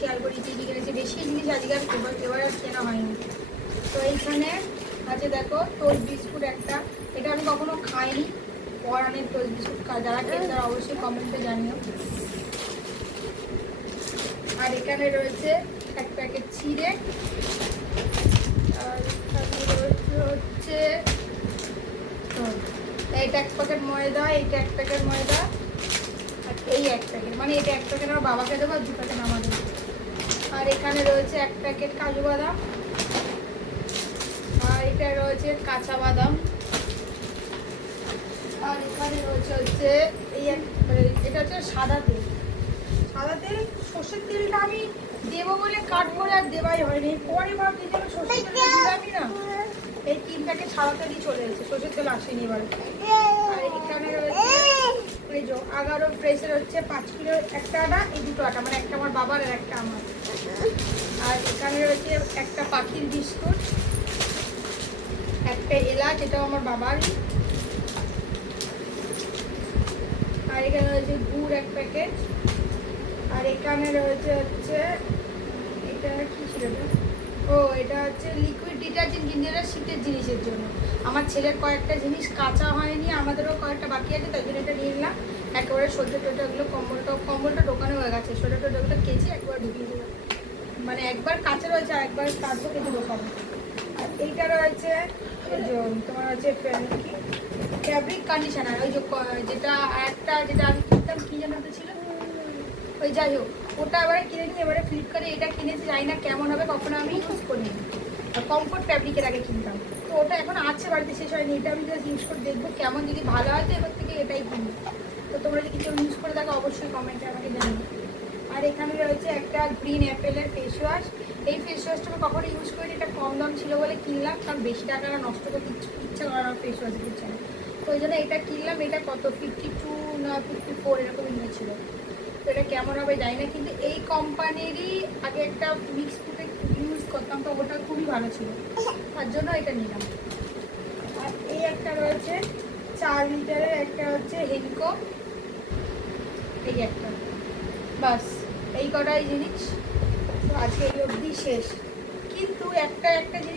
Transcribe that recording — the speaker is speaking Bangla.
শেয়ার করি টিভি কিনেছি, বেশি জিনিস আজকে আর এবার আর কেনা হয়নি। তো এইখানে আছে দেখো টোস্ট বিস্কুট একটা, এটা আমি কখনো খাইনি। পরানের টোস্ট বিস্কুট যারা খেয়ে তারা অবশ্যই কমেন্টে জানিও। আর এখানে রয়েছে এক প্যাকেট চিড়ে, আর এখানে হচ্ছে এইটা এক প্যাকেট ময়দা, এইটা এক প্যাকেট ময়দা, আর এই এক প্যাকেট, মানে এটা এক প্যাকেট আমার বাবাকে দেবো আর 2 প্যাকেট আমাদের। আর এখানে রয়েছে এক প্যাকেট কাজু বাদাম, আর এটা রয়েছে কাঁচা বাদাম, আর এখানে রয়েছে এই এটা হচ্ছে সাদা তেল। সাদা তেল, সর্ষের তেলটা আমি দেবো বলে কাট করে আর দেওয়াই হয়নি, পরে ভাবছি যেন সর্ষের তেল দিলামই না। এই 3 প্যাকেট সাদা তেলই চলে এসেছে, সর্ষের তেল আসেনি এবারে। আর এখানে রয়েছে এই যে 11 ফ্রেশের হচ্ছে 5 কিলো একটা আটা, এই দুটো আটা, মানে একটা আমার বাবার আর একটা আমার। আর এখানে রয়েছে একটা পাখির বিস্কুট, একটা এলাচ, এটাও আমার বাবারই। আর এখানে রয়েছে গুড় এক প্যাকেট। আর এখানে রয়েছে এটা কি ছিল, ও এটা হচ্ছে লিকুইড ডিটারজেন্ট, কিন্তু এটা শীতের জিনিসের জন্য। আমার ছেলের কয়েকটা জিনিস কাঁচা হয়নি, আমাদেরও কয়েকটা বাকি আছে, তাই জন্য এটা নিয়ে নিলাম। একেবারে সোয়েটার টোয়েটারগুলো, কম্বলটা দোকানে হয়ে গেছে, সোয়েটার টোয়েটারগুলো কেচে একবার ঢুকিয়ে দিলাম, মানে একবার কাঁচা রয়েছে আর একবার কাঁচবো কেটে দোকানে। আর এইটা রয়েছে তোমার হচ্ছে ফ্যাব্রিক কন্ডিশনার, ওই যেটা একটা যেটা আমি কিনতাম, কি যেন তো ছিল ওই, যাই হোক ওটা এবারে কিনে নিই। এবারে ফ্লিপকার্টে এটা কিনেছি, জানি না কেমন হবে, কখনো আমি ইউজ করিনি। কমফোর্ট ফ্যাব্রিকের আগে কিনতাম, তো ওটা এখন আছে বাড়িতে, শেষ হয়নি। এটা আমি জাস্ট ইউজ করে দেখবো কেমন, যদি ভালো হয় তো এবার থেকে এটাই কিনবো। তো তোমরা যদি কেউ ইউজ করে থাকো অবশ্যই কমেন্টে আমাকে জানিও। আর এখানে রয়েছে একটা গ্রিন অ্যাপেলের ফেস ওয়াশ। এই ফেস ওয়াশটা আমি কখনো ইউজ করিনি, এটা কম দাম ছিল বলে কিনলাম, কারণ বেশি টাকা নষ্ট করতে ইচ্ছা করে না ফেস ওয়াশ দিচ্ছে না, তো ওই জন্য এটা কিনলাম। এটা কত 52 না 54 এরকমই নিয়েছিল। তো এটা কেমন হবে জানি না, কিন্তু এই কোম্পানিরই আগে একটা মিক্স ফুটে ইউজ করতাম, তো ওটা খুবই ভালো ছিল, তার জন্য এটা নিলাম। আর এই একটা রয়েছে 4 লিটারের একটা হচ্ছে হেনকো, এই একটা, বাস এই কটাই জিনিস। তো আজকে এই অবধি শেষ, কিন্তু একটা জিনিস